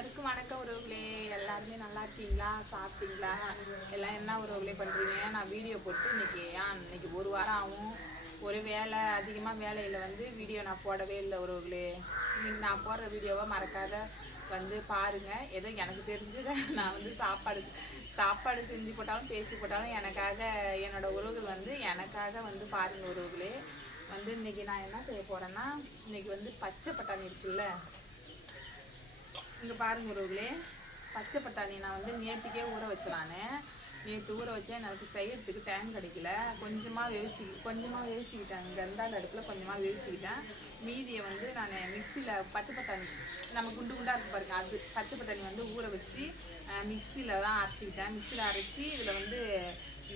அனைவருக்கும் வணக்கம் உறவுகளே. எல்லாருமே நல்லா இருக்கீங்களா? சாப்பிட்டீங்களா? எல்லாம் என்ன உறவுகளே பண்ணுறீங்க நான் வீடியோ போட்டு இன்னைக்கு ஏன் இன்னைக்கு ஒரு வாரம் ஆகும். ஒரு வேலை அதிகமாக வேலையில் வந்து வீடியோ நான் போடவே இல்லை உறவுகளே. இன்னைக்கு நான் போடுற வீடியோவை மறக்காத வந்து பாருங்கள் ஏதோ எனக்கு தெரிஞ்சதை நான் வந்து சாப்பாடு சாப்பாடு செஞ்சு போட்டாலும் பேசி போட்டாலும் எனக்காக என்னோட உறவுகள் வந்து எனக்காக வந்து பாருங்கள் உறவுகளே. வந்து இன்றைக்கி நான் என்ன செய்ய போகிறேன்னா இன்னைக்கு வந்து பச்சை பட்டாணி இருக்குல்ல இங்கே பாருங்க உறவுகளே பச்சை பட்டாணி நான் வந்து நேற்றுக்கே ஊற வச்சேன் நான் நேற்று ஊற வச்சேன் எனக்கு செய்யறதுக்கு டைம் கிடைக்கல. கொஞ்சமாக வேவிச்சு கொஞ்சமாக வேவிச்சுக்கிட்டேன். இங்கே இருந்தால் அடுப்பில் கொஞ்சமாக வேவிச்சுக்கிட்டேன். மீதியை வந்து நான் மிக்சியில் பச்சை பட்டாணி நம்ம குண்டு குண்டாக இருக்கு பாருங்க அது பச்சை பட்டாணி வந்து ஊற வச்சு மிக்சியில் தான் அரைச்சிக்கிட்டேன். மிக்சியில் அரைச்சி இதில் வந்து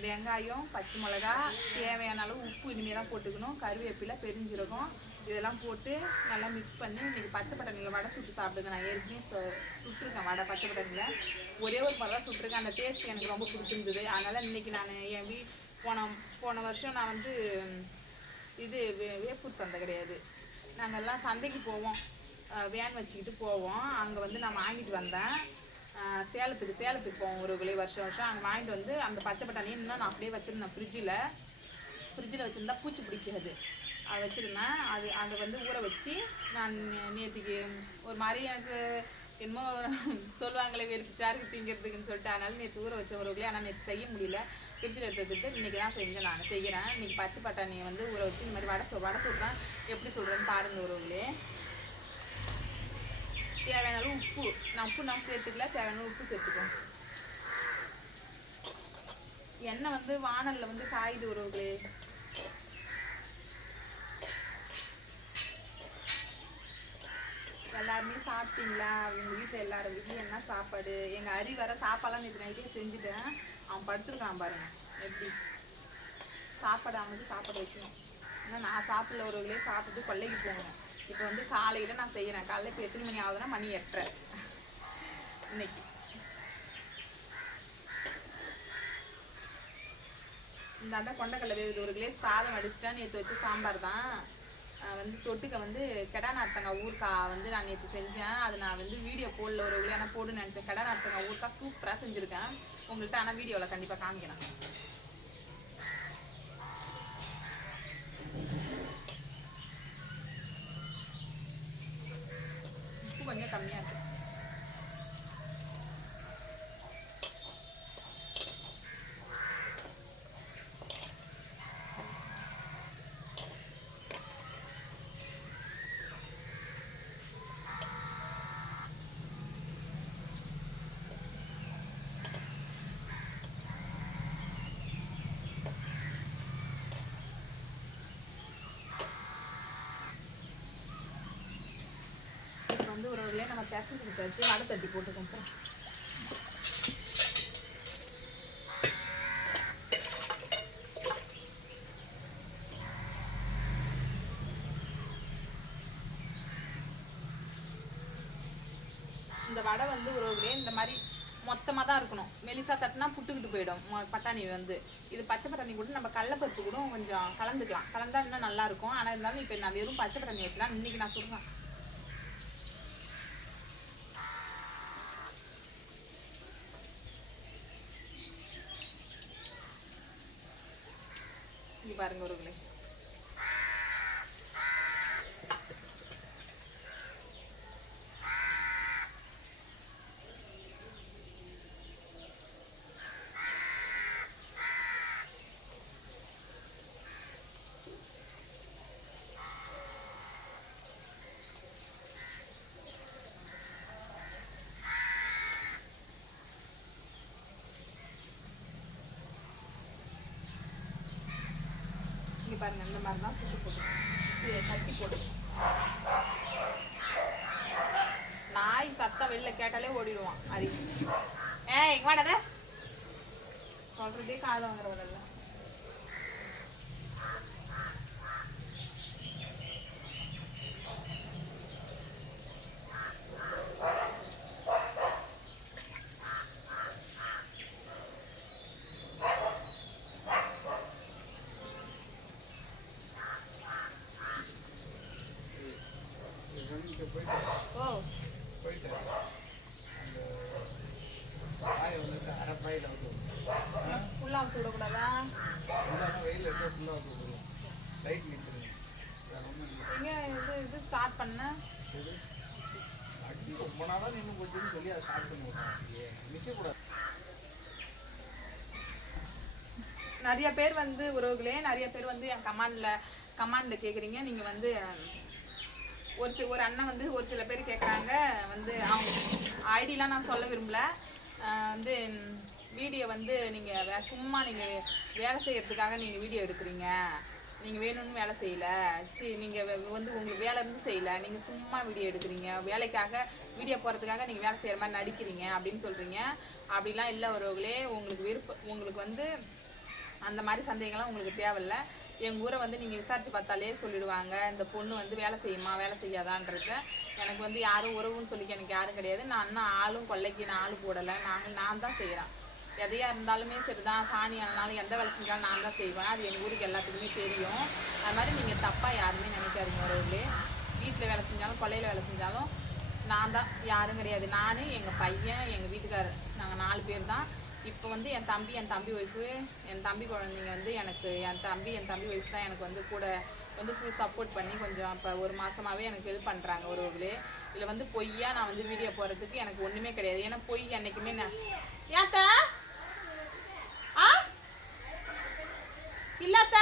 வெங்காயம் பச்சை மிளகா தேவையான அளவு உப்பு இனிமேல் தான் போட்டுக்கணும். கருவேப்பிலை பெருஞ்சீரகம் இதெல்லாம் போட்டு நல்லா மிக்ஸ் பண்ணி இன்றைக்கி பச்சை பட்டாணியில் வடை சுட்டு சாப்பிடுங்க. நான் ஏற்கனவே சு- சுட்டிருக்கேன் வடை பச்சை பட்டாணியில். ஒரே ஒரு பரவா சுட்டிருக்கேன். அந்த டேஸ்ட் எனக்கு ரொம்ப பிடிச்சிருந்தது. அதனால் இன்னைக்கு நான் என் வீ போன போன வருஷம் நான் வந்து இது வே- வேப்பூர் சந்தை கிடையாது. நாங்கள்லாம் சந்தைக்கு போவோம். வேன் வச்சுக்கிட்டு போவோம். அங்கே வந்து நான் வாங்கிட்டு வந்தேன். சேலத்துக்கு சேலத்துக்கு போவோம். ஒரு விலை வருஷம் வருஷம். அங்கே வாங்கிட்டு வந்து அந்த பச்சை பட்டாணியை இன்னும் நான் அப்படியே வச்சுருந்தேன் ஃப்ரிட்ஜில் ஃப்ரிட்ஜில் வச்சுருந்தா பூச்சி பிடிக்காது. அதை வச்சுருந்தேன் அது அதை வந்து ஊற வச்சு நான் நேற்றுக்கு ஒரு மாதிரி எனக்கு என்னமோ சொல்லுவாங்களே வெறுப்பு திங்கிறதுக்குன்னு சொல்லிட்டு அதனால நேற்று ஊற வச்ச உறவுகளே ஆனால் நேற்று செய்ய முடியல. ஃப்ரிட்ஜில் எடுத்து வச்சுட்டு இன்றைக்கி தான் செஞ்சேன் நான். செய்கிறேன் இன்றைக்கி பச்சை பட்டாணியை வந்து ஊற வச்சு இந்த மாதிரி வடை சொ வடை சொல்கிறேன் எப்படி சொல்கிறேன்னு பாருங்கள் உறவுகளே தேவையான உப்பு நான் உப்பு நான் சேர்த்துக்கல. தேவையான உப்பு சேர்த்துக்கோம் எண்ணெய் வந்து வானலில் வந்து காயுது உறவுகளே எல்லாருமே சாப்பிட்டீங்களா? உங்க வீட்டில் எல்லாரும் வீட்லையும் என்ன சாப்பாடு? எங்க அரி வர சாப்பாடுலாம் நேற்று நைட்டே செஞ்சுட்டேன். அவன் படுத்துருக்கான் பாருங்க. எப்படி? சாப்பாடு அவனுக்கு சாப்பாடு வைக்கணும். ஏன்னா நான் சாப்பிடல. ஒரு வேலையை சாப்பிட்டு கொல்லைக்கு போகணும் இப்போ வந்து காலையில் நான் செய்கிறேன் காலையில் இப்போ எத்தனை மணி ஆகுதுன்னா மணி எட்டரை. இன்னைக்கு. இந்த அண்டா கொண்டக்கடலை வேகுது ஒரு கிளேஸ் சாதம் அடிச்சிட்டா நேற்று வச்ச சாம்பார் தான். நான் வந்து தொட்டுக்க வந்து கெடா நார்த்தங்காய் வந்து நான் நேற்று செஞ்சேன். அது நான் வந்து வீடியோ போடல ஒரு விளையாட போடுன்னு நினச்சேன். கெடா நார்த்தங்காய் ஊருக்கா சூப்பராக செஞ்சுருக்கேன் உங்கள்கிட்ட ஆனால் வீடியோவில் கண்டிப்பாக காமிக்கிறேன் உப்பு கொஞ்சம் கம்மியாக இருக்கு இப்போ வந்து ஒரு வழியாக நம்ம பிசைஞ்சு வச்சு வடை தட்டி போட்டுக்கோம் இந்த வடை வந்து ஒரு இந்த மாதிரி மொத்தமாக தான் இருக்கணும். மெலிசா தட்டினா புட்டுக்கிட்டு போயிடும். பட்டாணி வந்து. இது பச்சை பட்டாணி கூட நம்ம கடலப்பருப்பு கூட கொஞ்சம் கலந்துக்கலாம். கலந்தா இன்னும் நல்லாயிருக்கும் ஆனால் இருந்தாலும் இப்போ நான் வெறும் பச்சை பட்டாணி வச்சுலாம் இன்றைக்கி நான் சொல்கிறேன் இங்க பாருங்க ஒருங்களே இங்க பாருங்க இந்த மாதிரி தான் சுட்டு போட்டு சரி, தட்டி போட்டு. நாய் சத்தம் வெளில கேட்டாலே ஓடிடுவான் அரிசி ஏ இங்க வாடாத சொல்றதே காது வாங்குறவரல்ல ஓ ஃபுல்லாக அவுத்து ஃபுல்லாக அவுத்து இது இது ஸ்டார்ட் பண்ண? ரொம்ப நாளாக சொல்லி அதை ஸ்டார்ட் பண்ணி விட்டேன் நிறைய பேர் வந்து உறவுகளே நிறைய பேர் வந்து என் கமாண்டில் கமாண்டில் கேட்குறீங்க நீங்கள் வந்து ஒரு சில ஒரு அண்ணன் வந்து ஒரு சில பேர் கேட்குறாங்க வந்து அவங்க ஐடிலாம் நான் சொல்ல விரும்பல. வந்து வீடியோ வந்து நீங்கள் வே சும்மா நீங்கள் வேலை செய்கிறதுக்காக நீங்கள் வீடியோ எடுக்கிறீங்க. நீங்கள் வேணும்னு வேலை செய்யல. சி நீங்கள் வந்து உங்களுக்கு வேலை இருந்து செய்யல. நீங்கள் சும்மா வீடியோ எடுக்கிறீங்க. வேலைக்காக வீடியோ போகிறதுக்காக நீங்கள் வேலை செய்கிற மாதிரி நடிக்கிறீங்க அப்படின்னு சொல்கிறீங்க அப்படிலாம் இல்லை ஒருவர்களே உங்களுக்கு விருப்பம் உங்களுக்கு வந்து அந்த மாதிரி சந்தேகங்கள்லாம் உங்களுக்கு தேவையில்ல. எங்கள் ஊரை வந்து நீங்கள் விசாரித்து பார்த்தாலே சொல்லிடுவாங்க இந்த பொண்ணு வந்து வேலை செய்யுமா வேலை செய்யாதான்றது. எனக்கு வந்து யாரும் உறவுன்னு சொல்லிக்க எனக்கு யாரும் கிடையாது. நான் இன்னும் ஆளும் கொல்லைக்கு நான் ஆள் போடலை. நாங்கள் நான் தான் செய்கிறேன் எதையாக இருந்தாலுமே சரிதான். சாணி ஆனாலும் எந்த வேலை செஞ்சாலும் நான் தான் செய்வேன். அது எங்கள் ஊருக்கு எல்லாத்துக்குமே தெரியும். அது மாதிரி நீங்கள் தப்பாக யாருமே நினைக்காதீங்க உறவுலே வீட்டில் வேலை செஞ்சாலும் கொல்லையில் வேலை செஞ்சாலும் நான் தான் யாரும் கிடையாது. நான் எங்கள் பையன் எங்கள் வீட்டுக்காரர். நாங்கள் நாலு பேர் தான். இப்போ வந்து என் தம்பி என் தம்பி ஒய்ஃபு என் தம்பி குழந்தைங்க வந்து எனக்கு என் தம்பி என் தம்பி ஒய்ஃப் தான் எனக்கு வந்து கூட வந்து ஃபுல் சப்போர்ட் பண்ணி கொஞ்சம் இப்போ ஒரு மாதமாகவே எனக்கு ஹெல்ப் பண்ணுறாங்க ஒரு ஒரு இதில் வந்து பொய்யா நான் வந்து வீடியோ போகிறதுக்கு எனக்கு ஒன்றுமே கிடையாது. ஏன்னா பொய் என்றைக்குமே நான் ஏத்தா ஆ? இல்லத்த.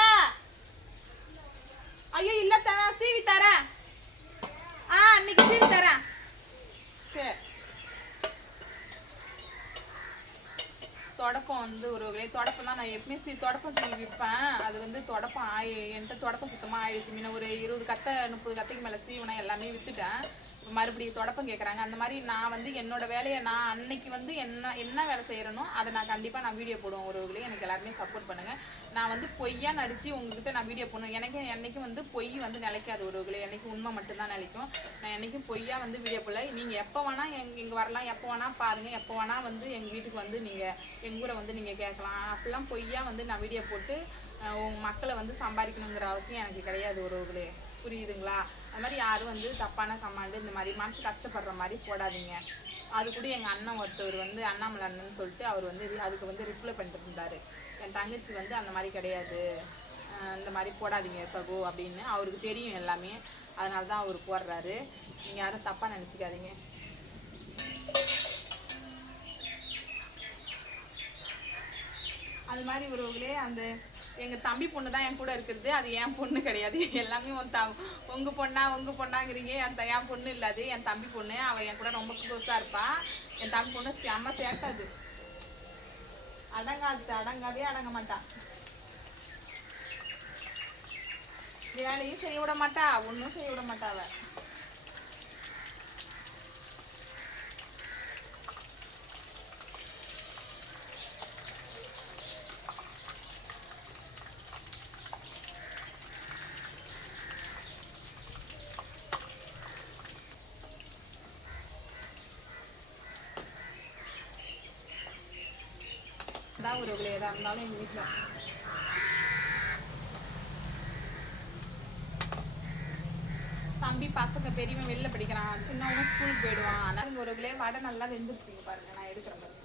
ஐயோ இல்லத்த சீவி தரேன். ஆ அன்னைக்கு சீவி தரேன் சரி தொடப்பம் வந்து ஒரு வகை தொடப்பம் தான். நான் எப்பவுமே சி தொடப்பம் சீவி விற்பேன் அது வந்து தொடப்பம் ஆயி என்கிட்ட தொடப்பம் சுத்தமாக ஆயிடுச்சு. முன்ன ஒரு இருபது கத்தை முப்பது கத்தைக்கு மேலே சீவனை எல்லாமே விற்றுட்டேன் மறுபடியும் தொடப்பம் கேட்குறாங்க அந்த மாதிரி நான் வந்து என்னோட வேலையை நான் அன்னைக்கு வந்து என்ன என்ன வேலை செய்கிறேனோ அதை நான் கண்டிப்பாக நான் வீடியோ போடுவேன். ஒரு எனக்கு எல்லாருமே சப்போர்ட் பண்ணுங்கள் நான் வந்து பொய்யா நடித்து உங்ககிட்ட நான் வீடியோ போடணும். எனக்கு என்றைக்கும் வந்து பொய் வந்து நிலைக்காது ஒரு வகையில். என்னைக்கும் உண்மை மட்டும்தான் நிலைக்கும். நான் என்னைக்கும் பொய்யா வந்து வீடியோ போடல. நீங்கள் எப்போ வேணால் எங் இங்கே வரலாம். எப்போ வேணால் பாருங்கள் எப்போ வேணால் வந்து எங்கள் வீட்டுக்கு வந்து நீங்கள் எங்கள் ஊரை வந்து நீங்கள் கேட்கலாம். அப்படிலாம் பொய்யா வந்து நான் வீடியோ போட்டு உங்கள் மக்களை வந்து சம்பாதிக்கணுங்கிற அவசியம் எனக்கு கிடையாது உறவுகளே புரியுதுங்களா? அது மாதிரி யாரும் வந்து தப்பான கமாண்டு இந்த மாதிரி மனசு கஷ்டப்படுற மாதிரி போடாதீங்க. அது கூட எங்கள் அண்ணன் ஒருத்தவர் வந்து அண்ணாமலை அண்ணன் சொல்லிட்டு அவர் வந்து அதுக்கு வந்து ரிப்ளை பண்ணிட்டு இருந்தாரு என் தங்கச்சி வந்து அந்த மாதிரி கிடையாது. இந்த மாதிரி போடாதீங்க சகோ அப்படின்னு அவருக்கு தெரியும் எல்லாமே. அதனால தான் அவர் போடுறாரு. நீங்கள் யாரும் தப்பாக நினச்சிக்காதீங்க. அது மாதிரி உறவுகளே அந்த எங்க தம்பி பொண்ணு தான் என் கூட இருக்கிறது. அது என் பொண்ணு கிடையாது. எல்லாமே உன் த உங்க பொண்ணா உங்க பொண்ணாங்கிறீங்க. என் என் பொண்ணு இல்லாது என் தம்பி பொண்ணு. அவ என் கூட ரொம்ப க்ளோஸா இருப்பா. என் தம்பி பொண்ணு செம்ம சேட்டாது அடங்காது அடங்காதே அடங்க மாட்டா. வேலையும் செய்ய விட மாட்டா. ஒன்றும் செய்ய விட மாட்டா அவ. அதான் ஒரு எதா இருந்தாலும் எங்க வீட்டுல தம்பி பசங்க பெரியவன் வெளில படிக்கிறான் சின்னவனும் ஸ்கூலுக்கு போயிடுவான். அதனால ஒரு விளையா வடை நல்லா வெந்துருச்சுங்க பாருங்க நான் எடுக்கிறேன் பாருங்க.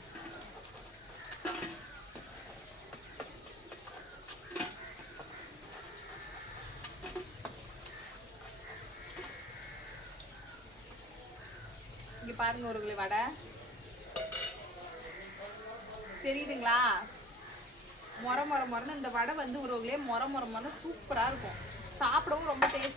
இங்க பாருங்க ஒரு வடை. தெரியுதுங்களா? மொர மொர மொரன்னு இந்த வடை வந்து உறவுகளே மொர மொர மொரன்னு சூப்பராக இருக்கும். சாப்பிடவும் ரொம்ப டேஸ்ட்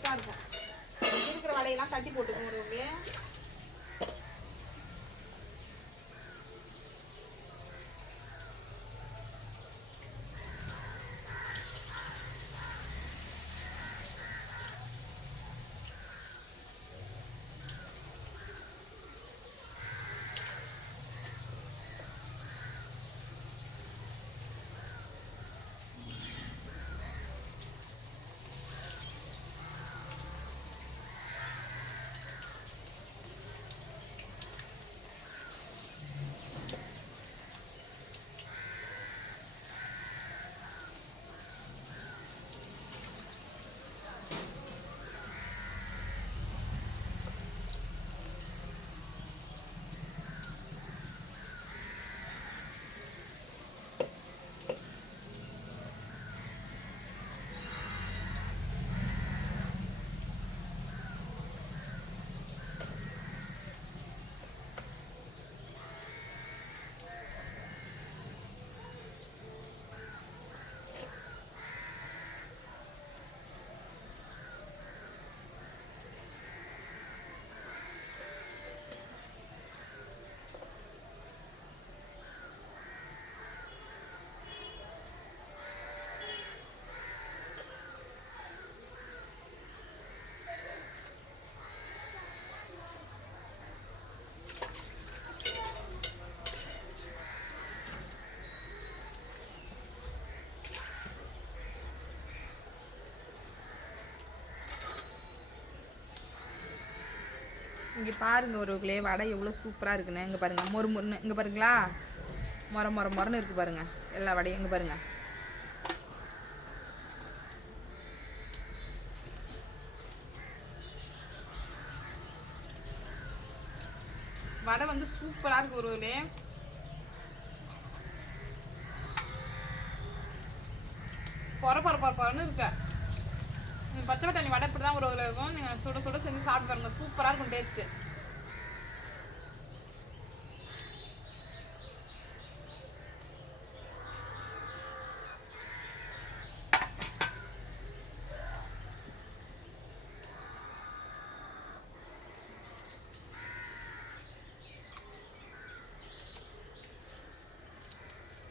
இங்கே பாருங்க உறவுகளே வடை எவ்வளோ சூப்பராக இருக்குன்னு. இங்கே பாருங்க மொறு மொறுன்னு. இங்கே பாருங்களா? மொர மொர மொரன்னு இருக்கு பாருங்க. எல்லா வடையும் இங்கே பாருங்க. வடை வந்து சூப்பராக இருக்கு உறவுகளே பொற பொற பொற பொறன்னு இருக்கு. பச்சை பட்டாணி வடை இப்படி தான் ஒரு இருக்கும். நீங்கள் சுட சுட செஞ்சு சாப்பிட்டு பாருங்க. சூப்பராக இருக்கும் டேஸ்ட்டு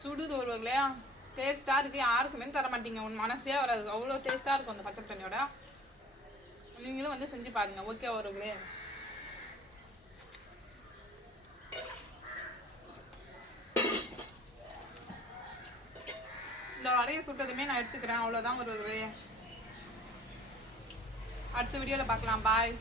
சுடுது ஒருவர்களே டேஸ்ட்டாக இருக்குது யாருக்குமே தர மாட்டீங்க. உன் மனசே வராது. அவ்வளோ டேஸ்ட்டாக இருக்கும் அந்த பச்சை தண்ணியோட. நீங்களும் வந்து செஞ்சு பாருங்கள் ஓகே வருங்களே இந்த வடையை சுட்டதுமே நான் எடுத்துக்கிறேன். அவ்வளோதான் ஒரு அடுத்த வீடியோவில் பார்க்கலாம். பாய்